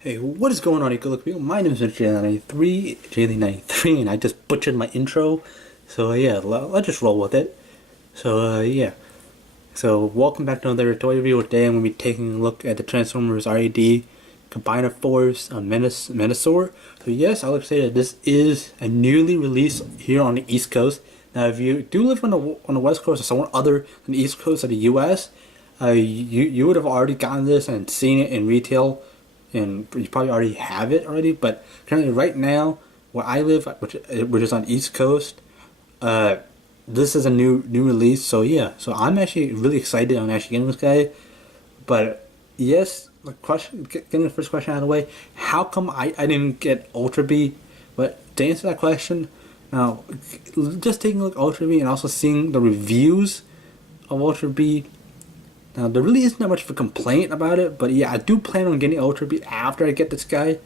Hey, what is going on, you good look people? My name is Jaylee93, and I just butchered my intro. So yeah, let's just roll with it. So yeah. So welcome back to another toy review. Today I'm going to be taking a look at the Transformers RiD Combiner Force Menasor. So yes, I would say that this is a newly released here on the East Coast. Now if you do live on the West Coast or somewhere other than the East Coast of the US, you would have already gotten this and seen it in retail, and you probably already have it already. But currently, right now, where I live, which is on East Coast, this is a new release. So yeah, so I'm actually really excited on actually getting this guy. But yes, getting the first question out of the way, how come I didn't get Ultra B? But to answer that question, now just taking a look at Ultra B and also seeing the reviews of Ultra B. Now, there really isn't that much of a complaint about it, but yeah, I do plan on getting Ultra B after I get this guy.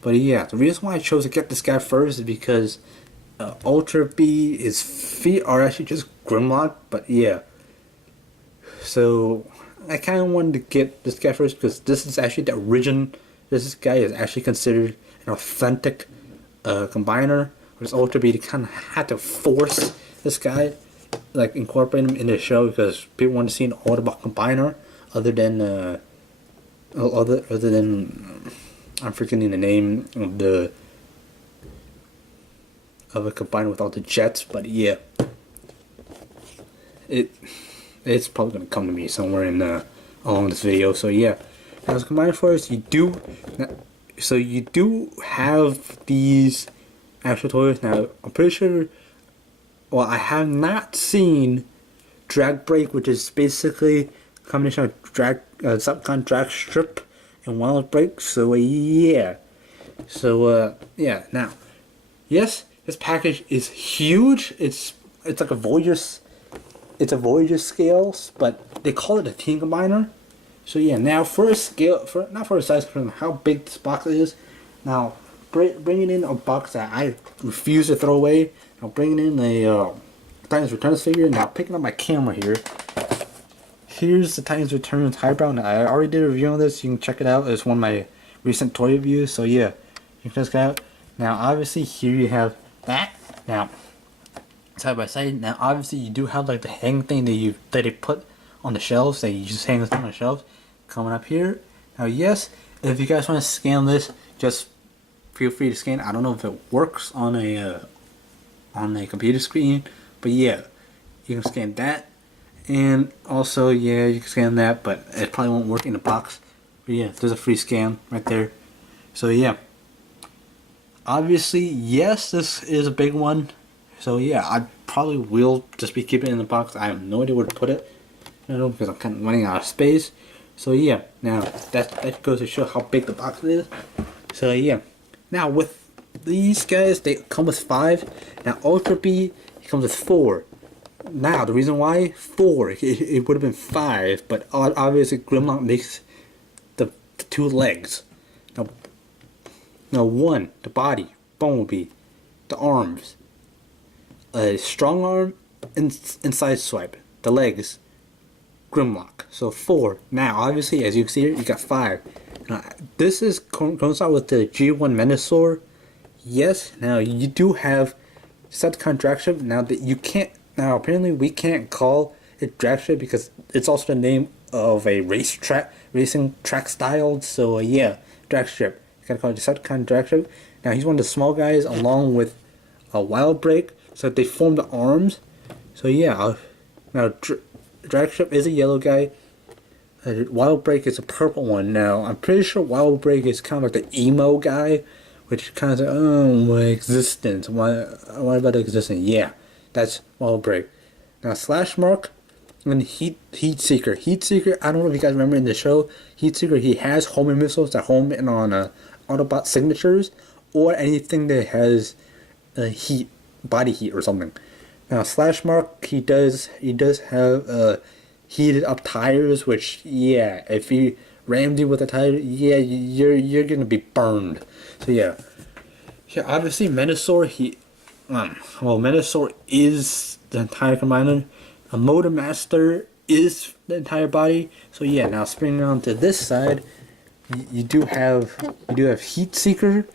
But yeah, the reason why I chose to get this guy first is because Ultra B, his feet are actually just Grimlock, but yeah. So, I kind of wanted to get this guy first because this is actually the origin. This guy is actually considered an authentic combiner. Whereas Ultra B, they kind of had to force this guy, like incorporate him in the show because people want to see an Autobot combiner other than I'm forgetting the name of a combiner with all the jets. But yeah, it's probably gonna come to me somewhere in along this video. So yeah, now as a combiner force, you do have these actual toys. Now I'm pretty sure. Well, I have not seen drag brake, which is basically a combination of subcon drag strip and wild brake. So yeah, yeah. Now, yes, this package is huge. It's like a Voyager. It's a Voyager scales, but they call it a team combiner. So yeah. Now for a scale, not for a size, for how big this box is. Now, bringing in a box that I refuse to throw away. I'm bringing in a Titans Returns figure. Now picking up my camera here. Here's the Titans Returns highbrow. Now I already did a review on this. You can check it out. It's one of my recent toy reviews. So yeah, you can check it out. Now obviously here you have that. Now side by side. Now obviously you do have like the hang thing that they put on the shelves. That you just hang this on the shelves. Coming up here. Now yes, if you guys want to scan this, just feel free to scan. I don't know if it works on a computer screen, but yeah, you can scan that, and also yeah, you can scan that, but it probably won't work in the box. But yeah, there's a free scan right there. So yeah, obviously yes, this is a big one. So yeah, I probably will just be keeping it in the box. I have no idea where to put it, because I'm kind of running out of space. So yeah, now that goes to show how big the box is. So yeah, now with these guys, they come with 5. Now Ultra B, he comes with 4. Now the reason why 4, it would have been 5, but obviously Grimlock makes the 2 legs. Now 1, the body, Bumblebee, the arms, a strong arm, and side swipe, the legs, Grimlock. So 4. Now obviously, as you can see here, you got 5. Now, this is coincide with the G1 Menasor. Yes, now you do have subcon drag strip. Now that you can't. Now apparently we can't call it drag strip because it's also the name of a racing track style. So yeah, drag strip. You gotta call it the subcon drag strip. Now he's one of the small guys along with a wild break, so they form the arms. So yeah, now drag strip is a yellow guy. Wild break is a purple one. Now I'm pretty sure wild break is kind of like the emo guy. Which kind of like, oh, my existence. What about existence? Yeah, that's Wild Break. Now, Slash Mark and Heat Seeker. Heat Seeker, I don't know if you guys remember in the show, Heat Seeker, he has homing missiles that home in on Autobot signatures or anything that has heat, body heat or something. Now, Slash Mark, he does have heated up tires, which, yeah, if you rammed you with a tire, yeah, you're gonna be burned. So yeah, obviously Menasor, Menasor is the entire combiner. A Motor Master is the entire body. So yeah, now spinning on to this side, you do have Heat Seeker,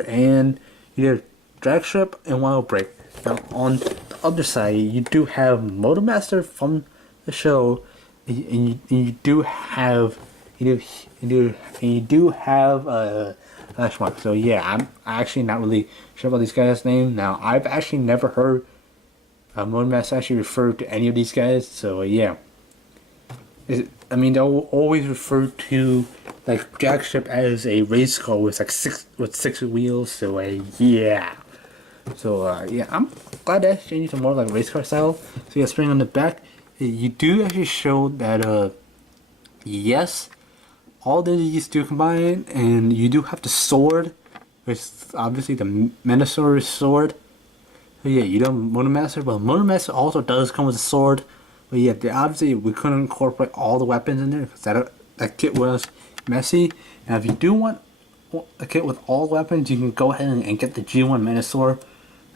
and you have Drag Strip and Wild Break. Now on the other side, you do have Motormaster from the show, and you do have Flash Mark. So yeah, I'm actually not really sure about these guys' name. Now I've actually never heard Motormaster actually refer to any of these guys. So yeah. I mean, they'll always refer to like Jackstrip as a race car with like six wheels. So yeah. So yeah, I'm glad that's changing to more like race car style. So yeah, spring on the back, you do actually show that yes, all these do combine, and you do have the sword, which is obviously the Menasor sword. So yeah, you don't Motormaster, but Motormaster also does come with a sword. But yeah, obviously we couldn't incorporate all the weapons in there because that kit was messy. Now if you do want a kit with all weapons, you can go ahead and get the G1 Menasor.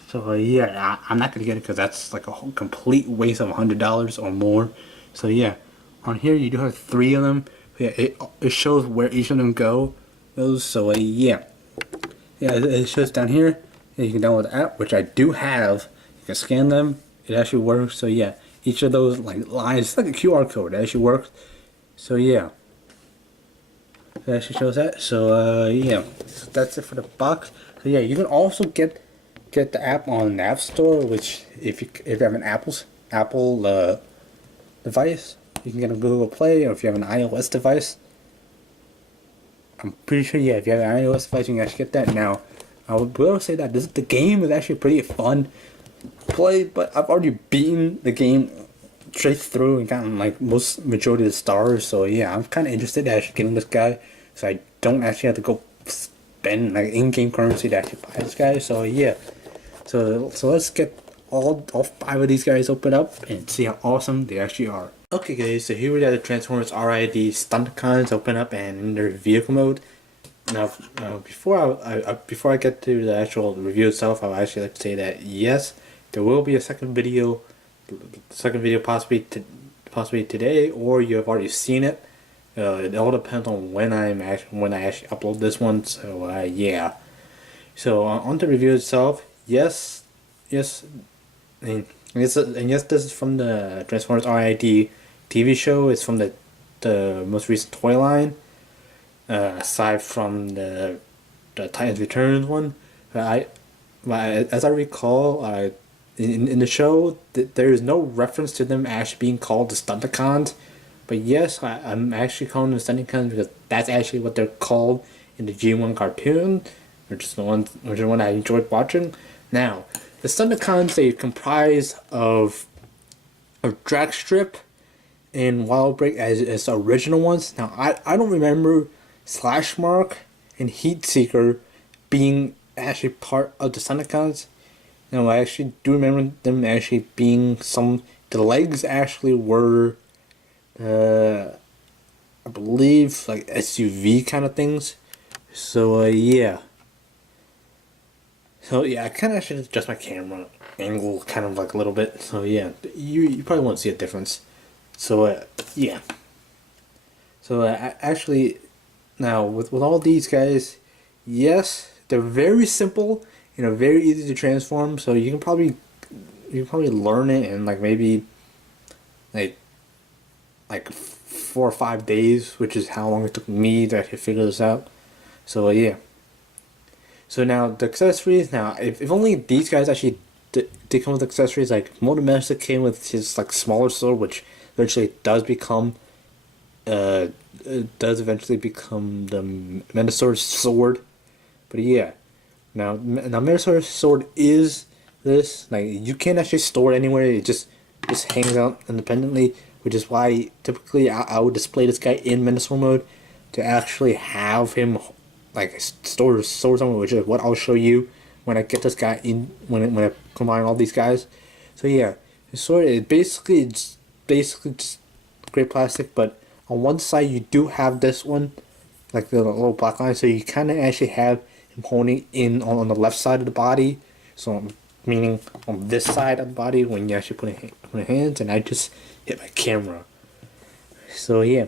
So yeah, I'm not gonna get it because that's like a whole complete waste of $100 or more. So yeah, on here you do have 3 of them. Yeah, it shows where each of them goes. So yeah, it shows down here. You can download the app, which I do have. You can scan them. It actually works. So yeah, each of those like lines, it's like a QR code. It actually works. So yeah, it actually shows that. So yeah, so that's it for the box. So yeah, you can also get the app on the App Store, which if you have an Apple device, you can get a Google Play, or if you have an iOS device, I'm pretty sure, yeah, if you have an iOS device, you can actually get that. Now, I will say that the game is actually pretty fun to play, but I've already beaten the game straight through and gotten like majority of the stars. So yeah, I'm kind of interested in actually getting this guy, so I don't actually have to go spend like in-game currency to actually buy this guy. So yeah, so let's get all 5 of these guys open up and see how awesome they actually are. Okay guys, so here we have the Transformers RiD Stunticons open up and in their vehicle mode. Now, before I get to the actual review itself, I would actually like to say that yes, there will be a second video possibly today, or you have already seen it. It all depends on when I actually upload this one. So yeah. So on the review itself, yes, and yes, this is from the Transformers RiD TV show. It's from the most recent toy line. Aside from the Titans Returns one, as I recall, in the show, there is no reference to them actually being called the Stunticons. But yes, I'm actually calling them Stunticons because that's actually what they're called in the G1 cartoon, which is the one I enjoyed watching. Now, the Stunticons, they comprise of Dragstrip and Wild Break as the original ones. Now, I don't remember Slash Mark and Heat Seeker being actually part of the Stunticons. Now, I actually do remember them actually being the legs actually were, I believe, like SUV kind of things. So, yeah. So, yeah, I kind of should adjust my camera angle kind of like a little bit. So, yeah, you probably won't see a difference. So, yeah. So, actually, now, with all these guys, yes, they're very simple and are very easy to transform. So, you can probably learn it in like maybe like 4 or 5 days, which is how long it took me to actually figure this out. So, yeah. So now the accessories. Now, if only these guys actually did come with accessories, like Motormaster came with his like smaller sword, which eventually does eventually become the Menasor sword. But yeah, now Menasor sword is this, like, you can't actually store it anywhere. It just hangs out independently, which is why typically I would display this guy in Menasor mode to actually have him like store somewhere, which is what I'll show you when I get this guy in, when I combine all these guys. So yeah, the sword is basically just great plastic, but on one side you do have this one, like the little black line, so you kind of actually have him holding in on the left side of the body. So meaning on this side of the body when you actually put hands, and I just hit my camera. So yeah.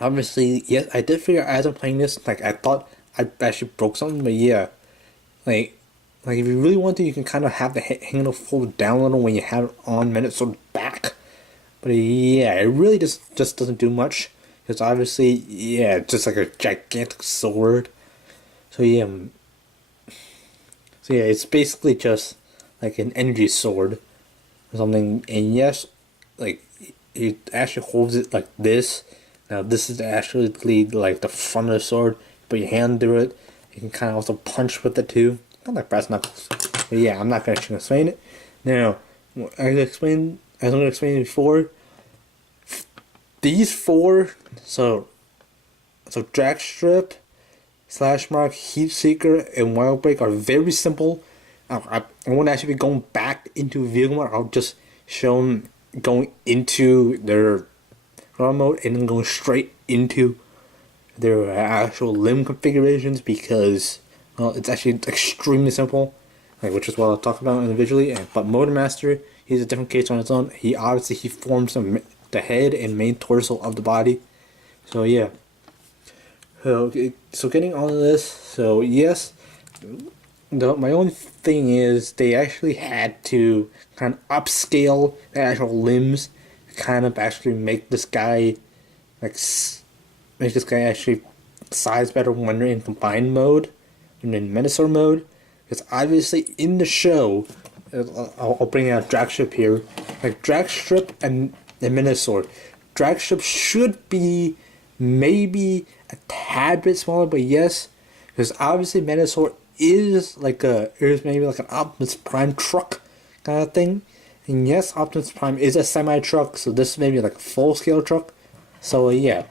obviously, yes, I did figure as I'm playing this, like I thought I actually broke something, but yeah, like if you really want to, you can kind of have the handle fold down a little when you have it on Menasor back. But yeah, it really just doesn't do much. Because obviously, yeah, it's just like a gigantic sword. So yeah, it's basically just like an energy sword or something. And yes, like it actually holds it like this. Now this is actually like the front of the sword. Put your hand through it. You can kind of also punch with it too. Kind of like brass knuckles. But yeah, I'm not gonna actually explain it. Now, as I explained before, these four, so drag strip, slash mark, heat seeker, and wild break are very simple. I won't actually be going back into vehicle mode. I'll just show them going into their run mode and then going straight into their actual limb configurations because well, it's actually extremely simple, like which is what I'll talk about individually. But Motor Master, he's a different case on its own. He forms the head and main torso of the body. So yeah. So getting all of this, so yes, my only thing is they actually had to kind of upscale the actual limbs, kind of actually make this guy actually size better when they're in combined mode, and in Menasor mode, because obviously in the show, I'll bring out Dragstrip here, like Dragstrip and Menasor. Dragstrip should be maybe a tad bit smaller, but yes, because obviously Menasor is maybe like an Optimus Prime truck kind of thing, and yes, Optimus Prime is a semi truck, so this may be like a full scale truck. So yeah,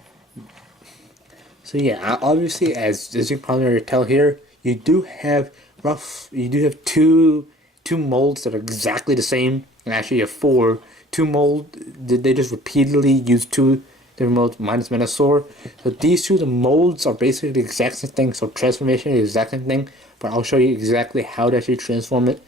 obviously as you can probably already tell here, you do have two molds that are exactly the same, and actually you have two mold. They just repeatedly use two different molds minus Menasor. So these the molds are basically the exact same thing. So transformation is the exact same thing, but I'll show you exactly how to actually transform it.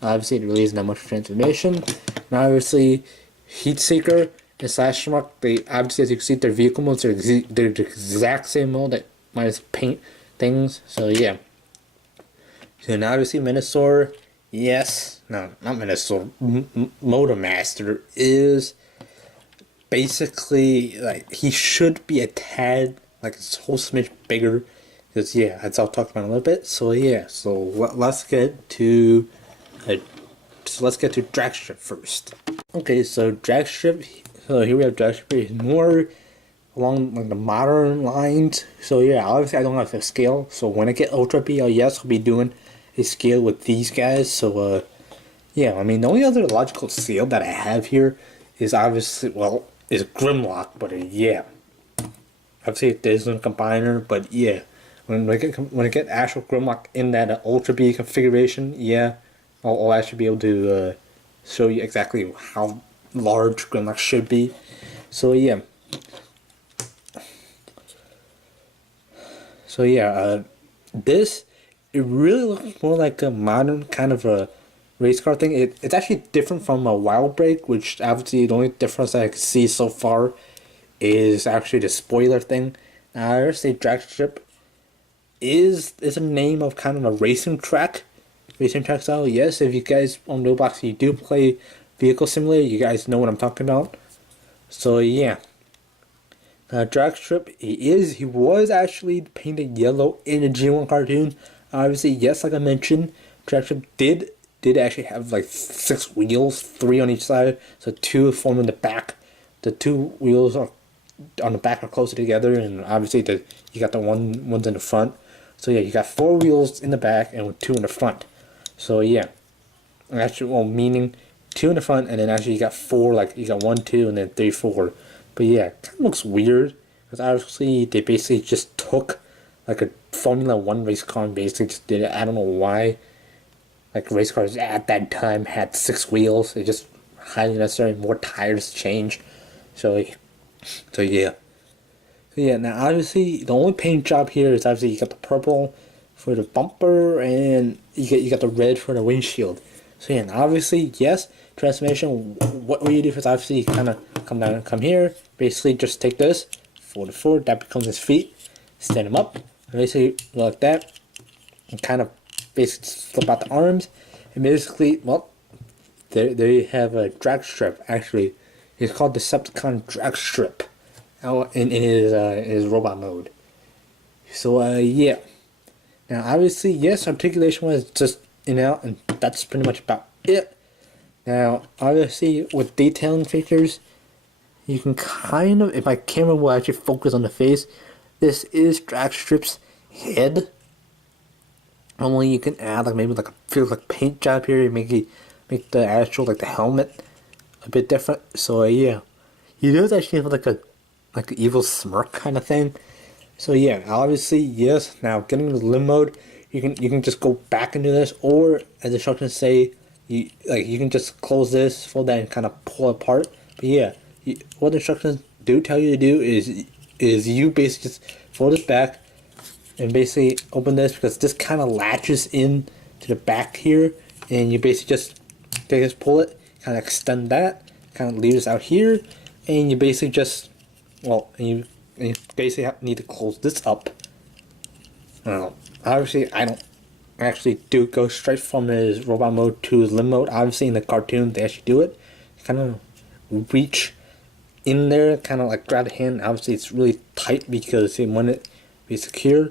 Obviously, it really isn't that much transformation. Now, obviously, Heat Seeker and Slash Mark, they obviously, as you can see, their vehicle modes are they're the exact same mode that minus paint things. So yeah. So now obviously Menasor, yes, no, not Menasor. Motor Master is basically like he should be a tad like a whole smidge bigger, because yeah, as I'll talk about in a little bit. So yeah, let's get to Dragstrip first. Okay, so Dragstrip. So here we have Dragstrip. He's more along like the modern lines. So yeah, obviously I don't have a scale. So when I get Ultra B, yes, I'll be doing a scale with these guys. So yeah, I mean the only other logical scale that I have here is obviously is Grimlock, but yeah, obviously there's no combiner, but yeah, when I get actual Grimlock in that Ultra B configuration, yeah, I'll actually be able to show you exactly how large Grimlock should be. So yeah. This it really looks more like a modern kind of a race car thing. It's actually different from a Wild Break, which obviously the only difference I can see so far is actually the spoiler thing. Now, I would say Dragstrip is a name of kind of a racing track style. Yes, if you guys on Roblox you do play Vehicle Simulator, you guys know what I'm talking about. So yeah. Dragstrip, he was actually painted yellow in the G1 cartoon. Obviously, yes, like I mentioned, Dragstrip did actually have like 6 wheels, 3 on each side, so 2 forming the back. The 2 wheels are on the back are closer together, and obviously you got the ones in the front. So yeah, you got 4 wheels in the back and 2 in the front. So yeah, actually, meaning 2 in the front, and then actually you got 4, like you got 1, 2, and then 3, 4. But yeah, it kind of looks weird because obviously they basically just took like a Formula 1 race car and basically just did it. I don't know why. Like race cars at that time had 6 wheels. It just highly necessary, more tires change. So yeah. So yeah, now obviously the only paint job here is obviously you got the purple for the bumper and you got the red for the windshield. So yeah, now obviously yes, transformation. What you do is obviously you kind of come here, basically just take this, fold it forward, that becomes his feet. Stand him up, and basically go like that, and kind of basically flip out the arms, and basically, well, there you have a drag strip. Actually, it's called Decepticon drag strip, in his robot mode. So yeah. Now obviously, yes, articulation was just in and out, and that's pretty much about it. Now obviously, with detailing features, you can kind of, if my camera will actually focus on the face, this is drag strip's head. Only you can add like maybe like a feels like paint job here, make the actual like the helmet a bit different. So yeah, he does actually have like an evil smirk kind of thing. So yeah, obviously yes. Now getting into limb mode, you can just go back into this, or as the instructions say, you can just close this, fold that, and kind of pull it apart. But yeah, what the instructions do tell you to do is you basically just fold it back and basically open this, because this kind of latches in to the back here, and you basically just pull it, kind of extend that, kind of leave this out here, and you basically just, well, and you basically need to close this up. Obviously I don't actually do go straight from his robot mode to his limb mode. Obviously in the cartoon they actually do it, kind of reach in there, kind of like grab the hand. Obviously it's really tight because they want it to be secure.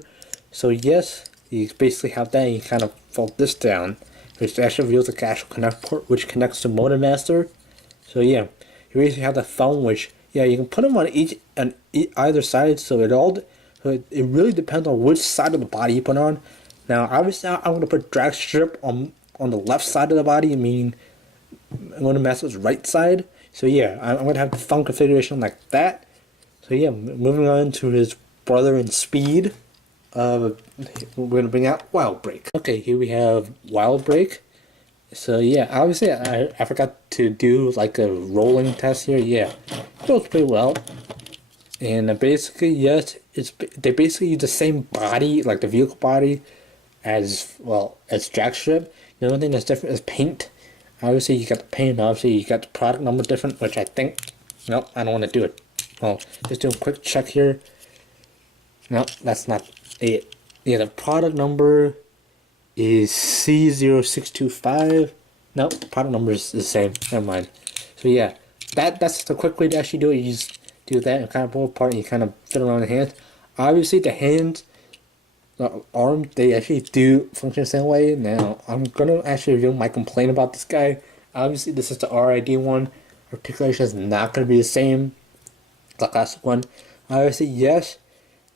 So yes, you basically have that, and you kind of fold this down, which actually reveals the actual connect port, which connects to Motor Master. So yeah, you basically have the phone, which yeah, you can put them on either side. So it really depends on which side of the body you put on. Now obviously I'm going to put drag strip on the left side of the body, meaning Motor Master's right side. So yeah, I'm going to have the phone configuration like that. So yeah, moving on to his brother in speed. We're going to bring out Wild Break. Okay, here we have Wild Break. So yeah, obviously I forgot to do like a rolling test here. Yeah, it goes pretty well. And basically, yes, they basically use the same body, like the vehicle body, as well as drag strip. The only thing that's different is paint. Obviously you got the paint, obviously you got the product number different, which I think, nope, I don't want to do it. Well, just do a quick check here. Nope, that's not it. Yeah, the product number is C0625. Nope, product number is the same. Never mind. So yeah, that's the quick way to actually do it. You just do that and kind of pull apart, and you kind of fit around the hands. Obviously the hands, the arm, they actually do function the same way. Now I'm gonna actually reveal my complaint about this guy. Obviously this is the RiD one. Articulation is not gonna be the same as the classic one. Obviously yes,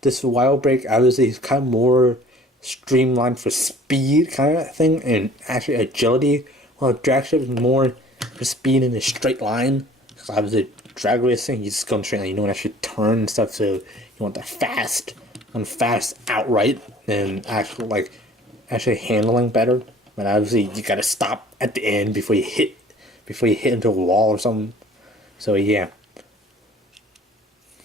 this Wild Break obviously is kind of more streamlined for speed kind of thing, and actually agility, while drag strip is more for speed in a straight line. Because obviously drag racing, you just go straight line, you don't actually turn and stuff, so you want the fast outright than actually handling better. But obviously you gotta stop at the end before you hit into a wall or something. So yeah,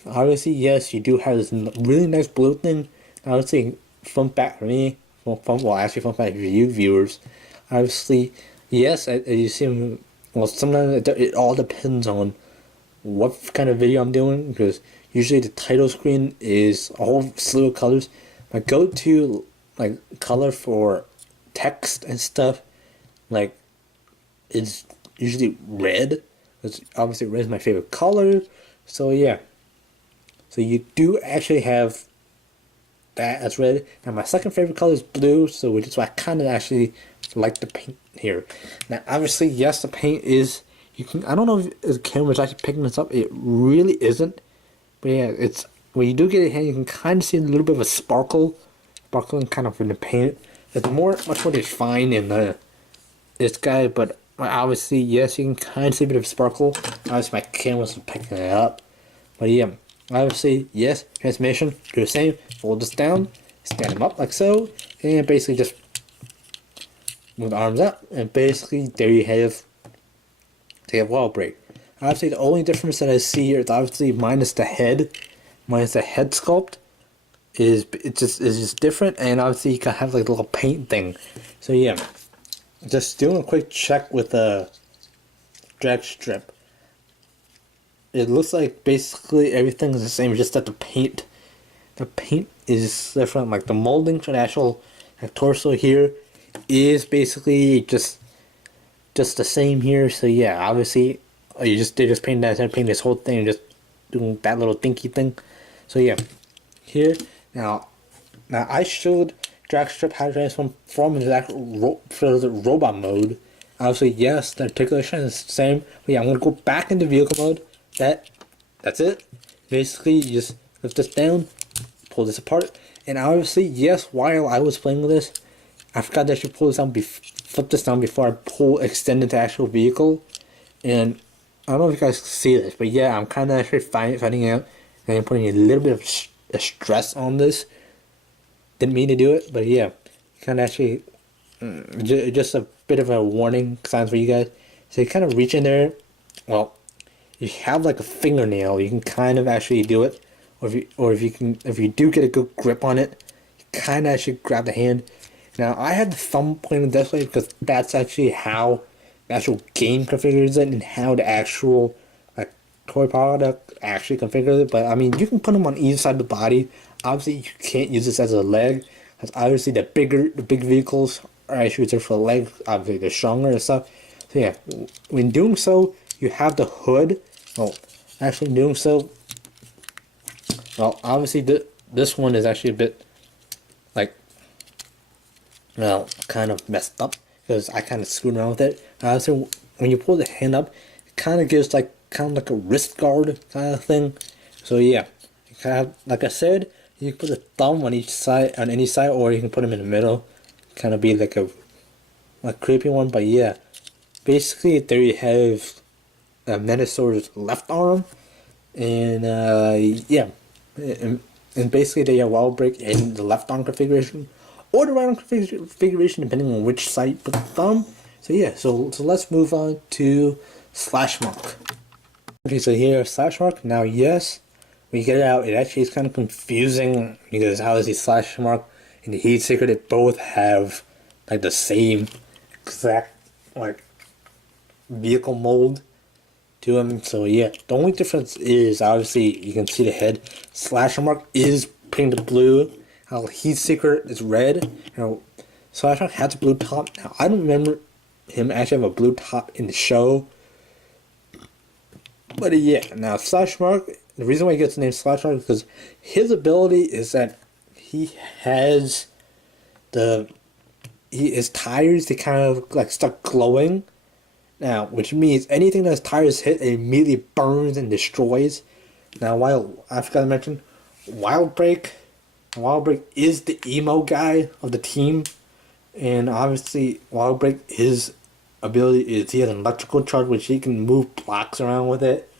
obviously yes, you do have this really nice blue thing. Obviously fun fact for me, fun fact for you viewers. Obviously yes, as you see, well, sometimes it all depends on what kind of video I'm doing, because usually the title screen is a whole slew of colors. My go-to color for text and stuff is usually red. Because obviously red is my favorite color. So yeah, so you do actually have that as red. Now my second favorite color is blue, so which is why I kind of actually like the paint here. Now obviously yes, the paint is, I don't know if the camera is actually picking this up. It really isn't. But yeah, it's, when you do get it hand, you can kind of see a little bit of a sparkling kind of in the paint. It's much more defined in this guy, but obviously yes, you can kind of see a bit of sparkle. Obviously my camera's picking it up. But yeah, obviously yes, transformation, do the same. Fold this down, stand them up like so, and basically just move the arms up, and basically there you have Wild Break. Obviously the only difference that I see here is obviously minus the head sculpt is just different, and obviously you can have like a little paint thing. So yeah, just doing a quick check with the drag strip. it looks like basically everything is the same, just that the paint is different. Like the molding for the actual like, torso here is basically just the same here. So yeah, obviously, they just paint this whole thing, and just doing that little dinky thing. So yeah, here now I showed Dragstrip how to transform from his actual for the robot mode. Obviously, yes, the articulation is the same. But yeah, I'm gonna go back into vehicle mode. That's it. Basically, you just lift this down, pull this apart, and obviously, yes, while I was playing with this, I forgot that I should pull this down, flip this down before I extend into actual vehicle. And I don't know if you guys see this, but yeah, I'm kind of actually finding out and I'm putting a little bit of stress on this. Didn't mean to do it, but yeah, kind of actually, just a bit of a warning signs for you guys. So you kind of reach in there, well, you have like a fingernail, you can kind of actually do it, or if you do get a good grip on it, you kind of actually grab the hand. Now I had the thumb pointed this way because that's actually how the actual game configures it and how the actual like toy product actually configures it. But I mean, you can put them on either side of the body. Obviously, you can't use this as a leg because obviously the big vehicles are actually used for legs. Obviously, they're stronger and stuff. So yeah, when doing so, you have the hood. Well, actually doing so, well, obviously this one is actually a bit like, well, kind of messed up because I kind of screwed around with it. So when you pull the hand up, it kind of gives like a wrist guard kind of thing. So yeah, you kind of, like I said, you can put a thumb on each side, on any side, or you can put them in the middle. Kind of be like a creepy one, but yeah, basically there you have Menasor's left arm, and yeah, and basically they have wall break in the left arm configuration or the right arm configuration depending on which side you put the thumb. So yeah, so let's move on to Slash Mark. Okay, so here Slash Mark. Now yes, when you get it out, it actually is kind of confusing because how is the Slash Mark and the Heat Secret, they both have like the same exact like vehicle mold to them. So yeah, the only difference is obviously you can see the head. Slasher Mark is painted blue. How Heat Secret is red. Slasher Mark has a blue top. Now I don't remember him actually have a blue top in the show. But yeah, now Slash Mark, the reason why he gets the name Slash Mark is because his ability is that he has his tires, they kind of like start glowing. Now, which means anything that his tires hit, it immediately burns and destroys. Now, while I forgot to mention, Wild Break is the emo guy of the team, and obviously Wild Break, his ability is he has an electrical charge which he can move blocks around with it.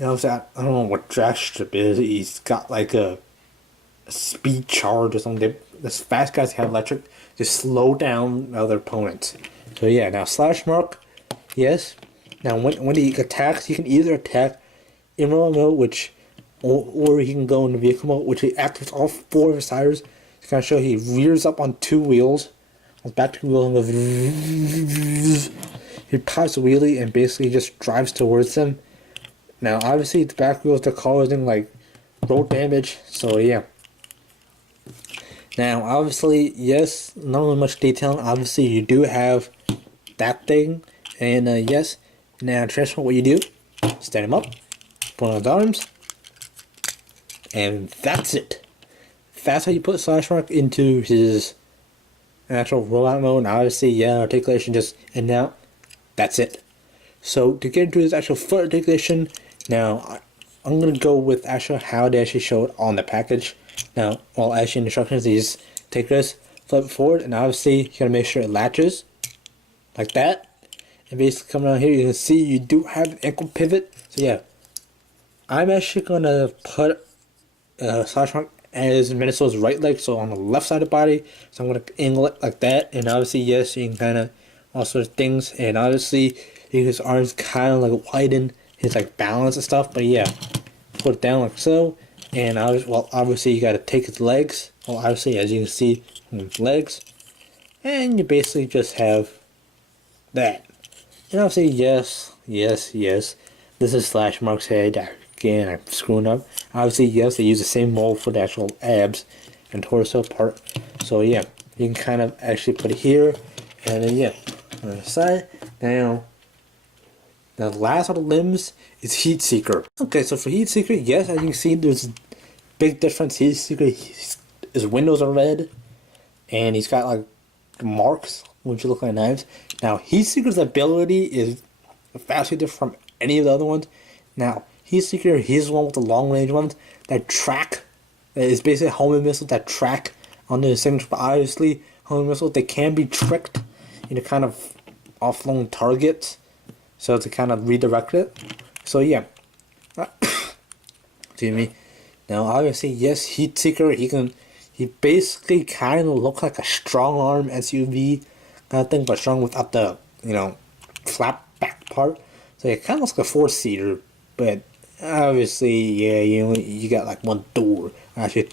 You know, I don't know what Dragstrip is. He's got like a speed charge or something. This fast guys have electric to slow down other opponents. So yeah, now Slash Mark. Yes. Now, when he attacks, he can either attack in normal mode, or he can go into vehicle mode, which he activates all four of his tires. To kind of show he rears up on two wheels, on back two wheels, and goes. He pops a wheelie and basically just drives towards them. Now, obviously, the back wheels are causing like road damage. So yeah. Now, obviously, yes, not really much detail. Obviously, you do have that thing. And yes, now transfer, what you do, stand him up, put on his arms, and that's it. That's how you put Slash Mark into his actual rollout mode. And obviously, yeah, articulation just and now, that's it. So to get into his actual foot articulation, now I'm gonna go with actually how they actually show it on the package. Now, well, actually in the instructions, they just take this, flip it forward, and obviously you gotta make sure it latches like that. And basically coming down here, you can see you do have an ankle pivot. So yeah, I'm actually gonna put Slash Mark as Menasor's right leg, so on the left side of the body. So I'm gonna angle it like that, and obviously yes, you can kind of all sorts of things, and obviously his arms kind of like widen his like balance and stuff. But yeah, put it down like so, and obviously you gotta take his legs. Well, obviously as you can see, his legs, and you basically just have that. And obviously, yes. this is slash marks head. Again, I'm screwing up. Obviously, yes, they use the same mold for the actual abs and torso part. So yeah, you can kind of actually put it here, and then yeah, on the side. Now, the last of the limbs is Heat Seeker. Okay, so for Heat Seeker, yes, as you can see, there's a big difference. Heat Seeker, his windows are red, and he's got like marks which look like knives. Now, Heat Seeker's ability is vastly different from any of the other ones. Now, Heat Seeker, he's the one with the long range ones that track. It's basically homing missiles that track under the signature. But obviously, homing missiles, they can be tricked into kind of offload targets, so to kind of redirect it. So yeah, excuse me. Now obviously, yes, Heat Seeker, he basically kind of looks like a strong arm SUV kind of thing, but strong without the flat back part. So it kind of looks like a 4-seater, but obviously, yeah, you got like one door. Actually,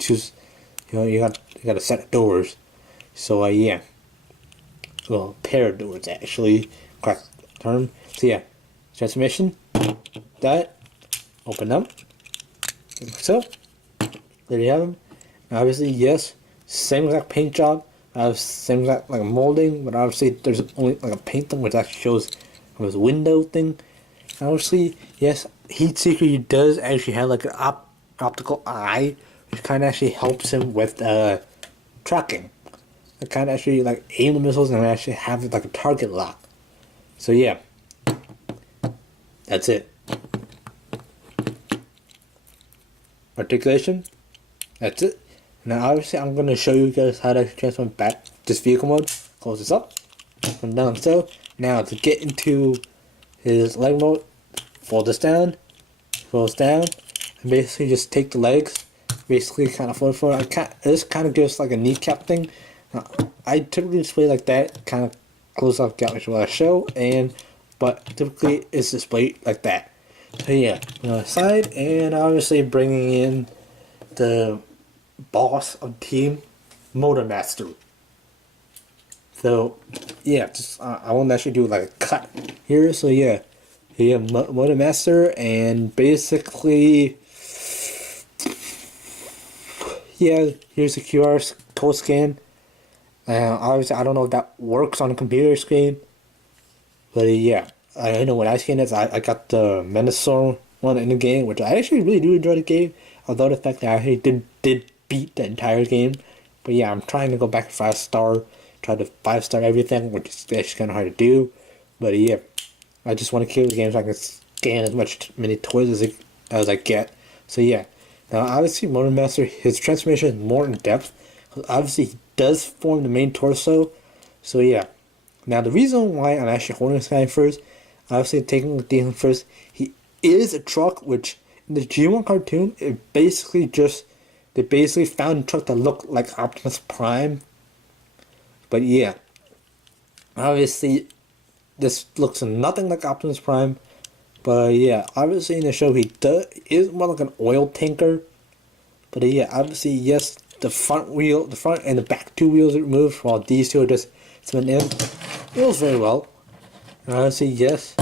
you got a set of doors. So yeah, well, a pair of doors actually, correct term. So yeah, transmission, that, open up, so there you have them. Obviously, yes, same exact paint job, same exact like molding, but obviously there's only like a paint thing which actually shows this window thing. Obviously, yes, Heat Seeker does actually have like an optical eye, which kind of actually helps him with tracking. It kind of actually like aim the missiles and actually have like a target lock. So yeah, that's it. Articulation, that's it. Now obviously I'm going to show you guys how to transform back this vehicle mode. Close this up, come down so. Now to get into his leg mode, fold this down, and basically just take the legs, basically kind of fold forward. This kind of gives like a kneecap thing. Now, I typically display like that, kind of close up gap which I show, but typically it's displayed like that. So yeah, side, and obviously bringing in the boss of the team, Motor Master. So yeah, just I won't actually do like a cut here. So yeah, Motor Master, and basically, yeah, here's the QR code scan. Obviously, I don't know if that works on a computer screen, but yeah, I know when I scan it, I got the Menasor one in the game, which I actually really do enjoy the game, although the fact that I actually did beat the entire game. But yeah, I'm trying to go back to 5-star, try to 5-star everything, which is actually kind of hard to do. But yeah, I just want to kill the game so I can scan as many toys as I get. So yeah, now obviously Motor Master, his transformation is more in depth. Obviously, he does form the main torso. So yeah, now the reason why I'm actually holding this guy first, obviously taking the demon first, he is a truck, which in the G1 cartoon, they basically found a truck that looked like Optimus Prime. But yeah, obviously this looks nothing like Optimus Prime. But yeah, obviously in the show he is more like an oil tanker. But yeah, obviously yes, the front and the back 2 wheels are removed, while these 2 are just cemented in. It was very well. And obviously yes,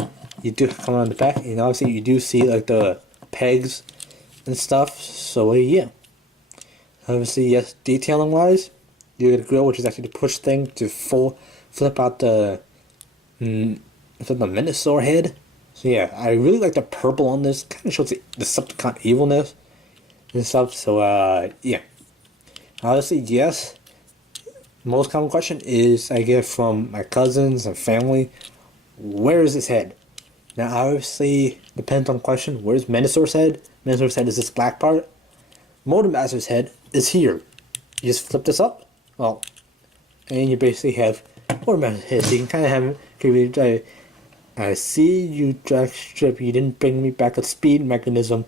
you do come on the back, and obviously you do see like the pegs and stuff. So yeah, obviously yes, detailing wise, you get a grill, which is actually the push thing to flip out the Menasor head. So yeah, I really like the purple on this. Kind of shows the Decepticon evilness and stuff. So yeah, obviously yes. Most common question is I get from my cousins and family, where is his head? Now obviously depends on the question. Where's Menasor's head? Menasor's head is this black part. Motor Master's head is here. You just flip this up, well, and you basically have Motor Master's head. So you can kind of have I see you, Jack Strip. You didn't bring me back a speed mechanism.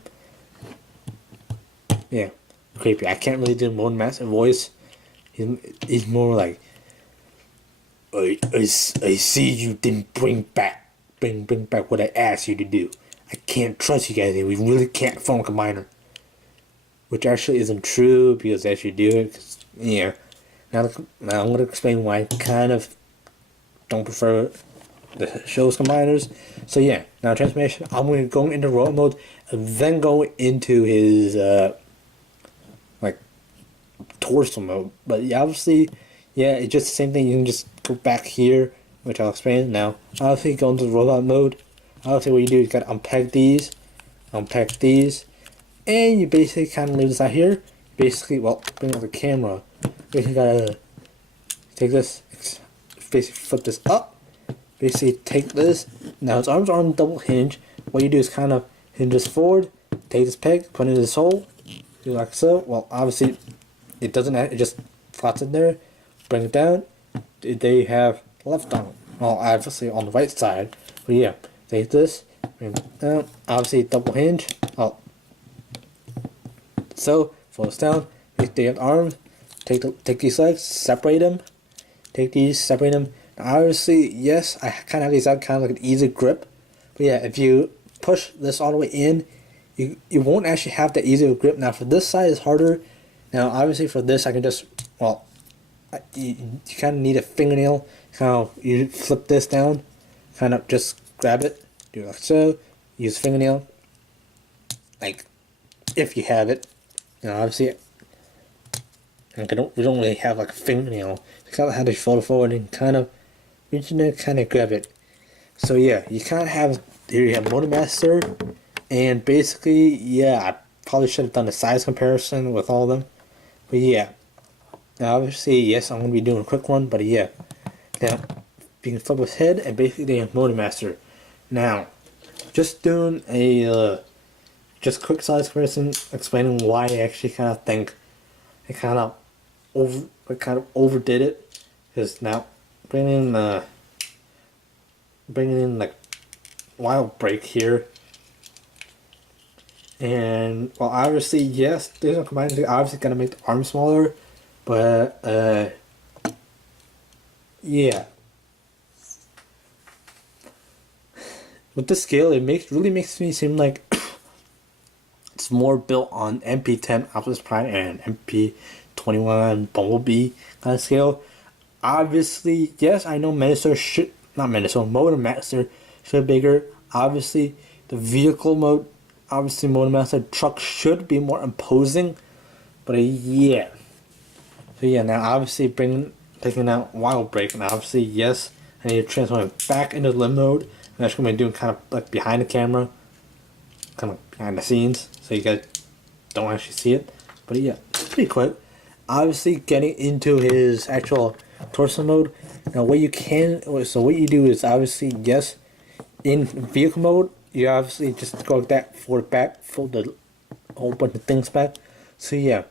Yeah, creepy. I can't really do Motor Master voice. He's more like, I see you didn't bring back what I asked you to do. I can't trust you guys. We really can't form a combiner. Which actually isn't true, because they actually do it. Cause, yeah. Now I'm going to explain why I kind of don't prefer it. the show's combiners. So yeah, now transformation. I'm going to go into robot mode and then go into his like torso mode. But yeah, obviously, yeah, it's just the same thing. You can just go back here, which I'll explain now. Obviously, go into the robot mode. Obviously, what you do is you gotta unpack these, and you basically kind of leave this out here. Basically, well, bring up the camera. Basically, gotta take this, basically flip this up. Basically, take this. Now his arms are on double hinge. What you do is kind of hinge this forward. Take this peg, put it in this hole. Do like so. Well, obviously, it doesn't. It just slots in there. Bring it down. They have left on. Well, obviously on the right side. But yeah, take this. Bring it down. Obviously, double hinge. Oh. So, fold this down. Take the arms. Take these legs. Separate them. Take these. Separate them. Now, obviously, yes, I kind of have these out kind of like an easy grip. But yeah, if you push this all the way in, you won't actually have that easy of a grip. Now for this side is harder. Now obviously for this I can just, well, you kind of need a fingernail. Kind of, you flip this down, kind of just grab it, do like so, use fingernail, like, if you have it. Now obviously, we don't really have like a fingernail. You kind of have to fold it forward and kind of reach in there, kind of grab it. So yeah, you kind of have, here you have Motor Master. And basically, yeah, I probably should have done a size comparison with all of them. But yeah, now obviously, yes, I'm going to be doing a quick one, but yeah. Now, you can flip his head, and basically they have Motor Master. Now, just doing a just quick size comparison, explaining why I actually kind of think I kind of overdid it. Because now, bringing in like Wild Break here. And well, obviously, yes, there's no combined. Obviously, gonna make the arm smaller, but yeah. With the scale, it really makes me seem like it's more built on MP10 Optimus Prime and MP21 Bumblebee kind of scale. Obviously, yes, I know Motor Master should be bigger. Obviously, the vehicle mode. Obviously, Motor Master truck should be more imposing, but yeah. So yeah, now obviously taking out Wild Break, and obviously yes, I need to transform it back into limb mode. And that's what I'm doing, kind of like behind the camera, kind of behind the scenes, so you guys don't actually see it. But yeah, it's pretty quick. Obviously, getting into his actual torso mode. Now, what you do is obviously yes, in vehicle mode. You obviously just go like that, forward back, fold the whole bunch of things back. So yeah,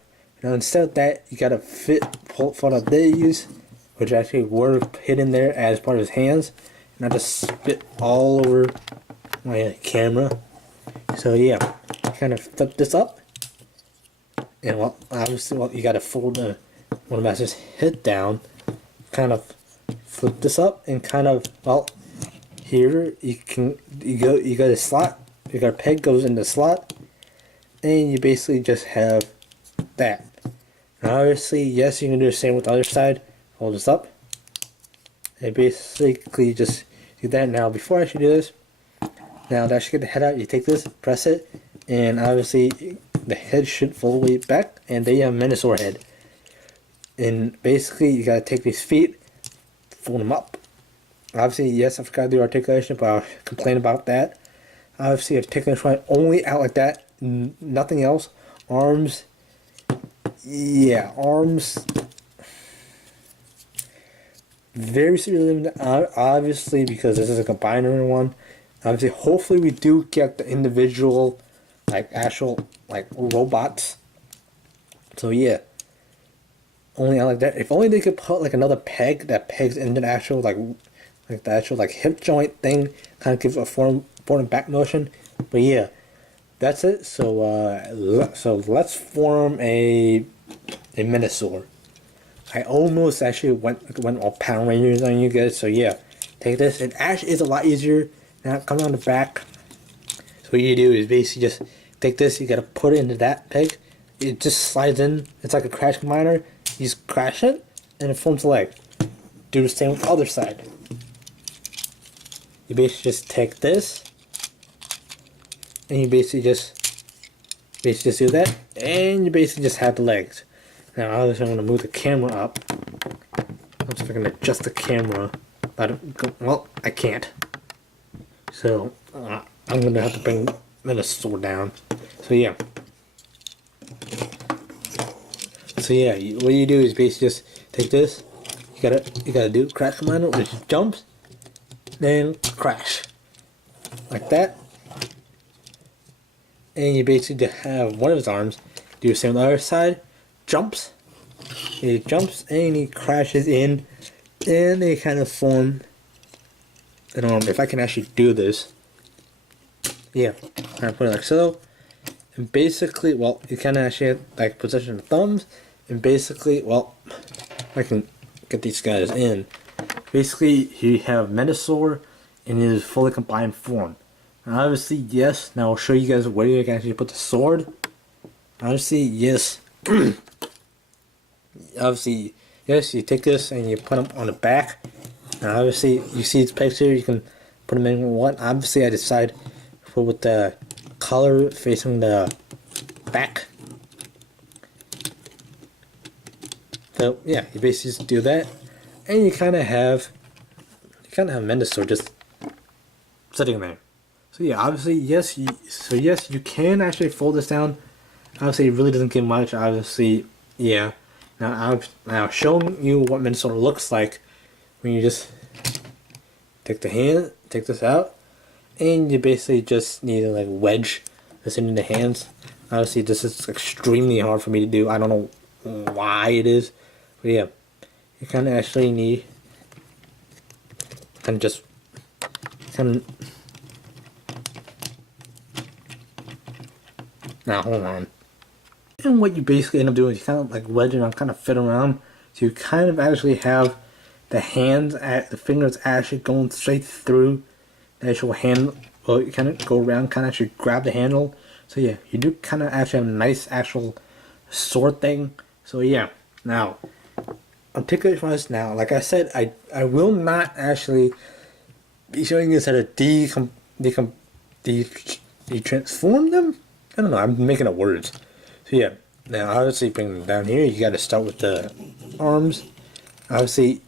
now instead of that, you gotta fold out these, which actually were hidden there as part of his hands, and I just spit all over my camera. So yeah, kind of flip this up, and well, obviously, you gotta fold one of Master's head down, kind of flip this up, and kind of, well. Here you got a slot, you got a peg goes in the slot, and you basically just have that. Now obviously, yes, you can do the same with the other side. Hold this up, and basically just do that. Now before I should do this, now that I should get the head out, you take this, press it, and obviously the head should fold way back, and there you have Menasor head. And basically you gotta take these feet, fold them up. Obviously, yes, I forgot to do articulation, but I'll complain about that. Obviously, articulation right only out like that, nothing else. Arms, yeah, arms. Very seriously limited, obviously, because this is a combiner one. Obviously, hopefully, we do get the individual, like actual, like robots. So yeah, only out like that. If only they could put like another peg that pegs into the actual like the actual like hip joint thing, kind of gives a forward and back motion. But yeah, that's it. So so let's form a Menasor. I almost actually went all Power Rangers on you guys. So yeah, take this. It actually is a lot easier. Now come on the back. So what you do is basically just take this. You gotta put it into that peg. It just slides in. It's like a crash combiner. You just crash it, and it forms a leg. Do the same with the other side. you basically just take this, and you basically just do that, and you basically just have the legs. Now obviously I'm going to move the camera up. I'm just going to adjust the camera. Well, I can't. So I'm going to have to bring Menasor down. So yeah. So yeah, what you do is basically just take this. You gotta do crash commando, which jumps, then crash, like that. And you basically have one of his arms do the same on the other side, jumps. He jumps and he crashes in, and they kind of form an arm. If I can actually do this, yeah, I put it like so. And basically, well, you kind of actually have, like, position the thumbs, and basically, well, I can get these guys in. Basically, you have Menasor in his fully combined form. And obviously, yes, now I'll show you guys where you can actually put the sword. Obviously, yes. Obviously, yes, you take this and you put them on the back. Now, obviously, you see this picture, you can put them in one. Obviously, I decided to put with the color facing the back. So yeah, you basically just do that, and you kind of have Menasor just sitting there. So yeah, obviously yes, you can actually fold this down. Obviously, it really doesn't give much. Obviously, yeah. Now I've shown you what Menasor looks like when you just take this out, and you basically just need to like wedge this into the hands. Obviously, this is extremely hard for me to do. I don't know why it is, but yeah, you kind of actually need now hold on. And what you basically end up doing is you kind of like wedge it and kind of fit around, so you kind of actually have the fingers actually going straight through the actual hand. Well, you kind of go around, kind of actually grab the handle. So yeah, you do kind of actually have a nice actual sword thing. So yeah, now articulation-wise, now like I said, I will not actually be showing you how to transform them. I don't know. I'm making up words. So yeah, now obviously bring them down here. You got to start with the arms. Obviously,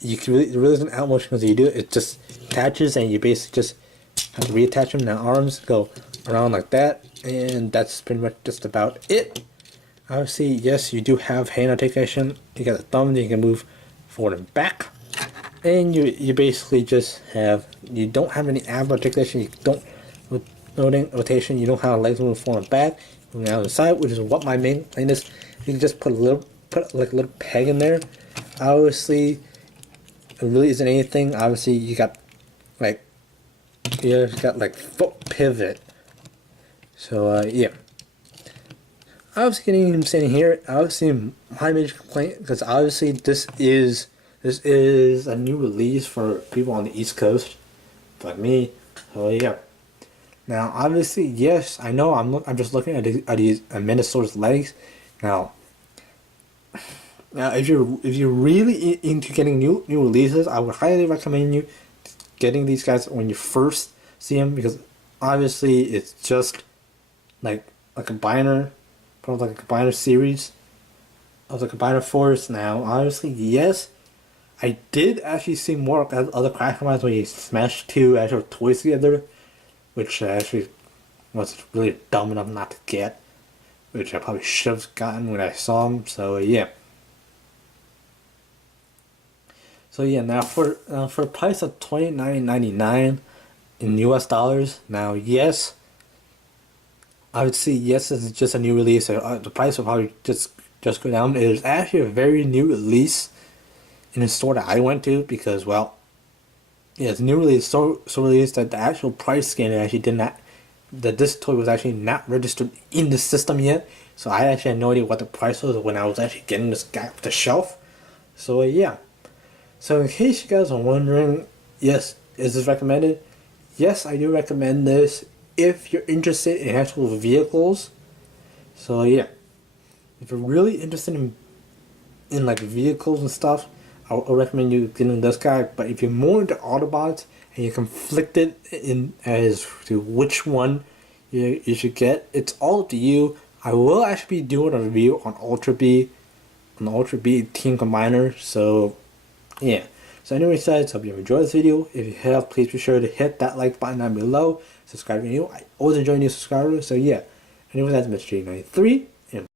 you can really isn't out motion because you do it just attaches, and you basically just have to reattach them. Now arms go around like that, and that's pretty much just about it. Obviously, yes, you do have hand articulation. You got the thumb that you can move forward and back, and you basically just have, you don't have any ab articulation. You don't with rotation. You don't have legs moving forward and back, moving out to the side, which is what my main thing is. You can just put like a little peg in there. Obviously, it really isn't anything. Obviously, you got like foot pivot. So yeah. Obviously, getting him standing here. Obviously, my major complaint, because obviously this is a new release for people on the East Coast, like me. So yeah. Now, obviously, yes, I know. I'm just looking at these Menasor's legs. Now, if you're really into getting new releases, I would highly recommend you getting these guys when you first see them, because obviously it's just like a combiner. Like a combiner series of the combiner force. Now, obviously, yes, I did actually see more of other crash combiners where you smash two actual toys together, which I actually was really dumb enough not to get, which I probably should have gotten when I saw them. So yeah. So yeah, now for a price of $29.99 in US dollars. Now, yes, I would say yes, it's just a new release. The price will probably just go down. It is actually a very new release in the store that I went to, because, well, yeah, it's a new release. So released that the actual price scanner actually did not, that this toy was actually not registered in the system yet. So I actually had no idea what the price was when I was actually getting this guy off the shelf. So yeah. So in case you guys are wondering, yes, is this recommended? Yes, I do recommend this if you're interested in actual vehicles. So yeah, if you're really interested in like vehicles and stuff, I'll recommend you getting this guy. But if you're more into Autobots and you're conflicted in as to which one you should get, it's all up to you. I will actually be doing a review on Ultra B, on the Ultra B Team Combiner. So yeah. So anyway, guys, hope you enjoyed this video. If you have, please be sure to hit that like button down below. Subscribe if you're new. I always enjoy new subscribers. So yeah. Anyways, that's Mr. 93.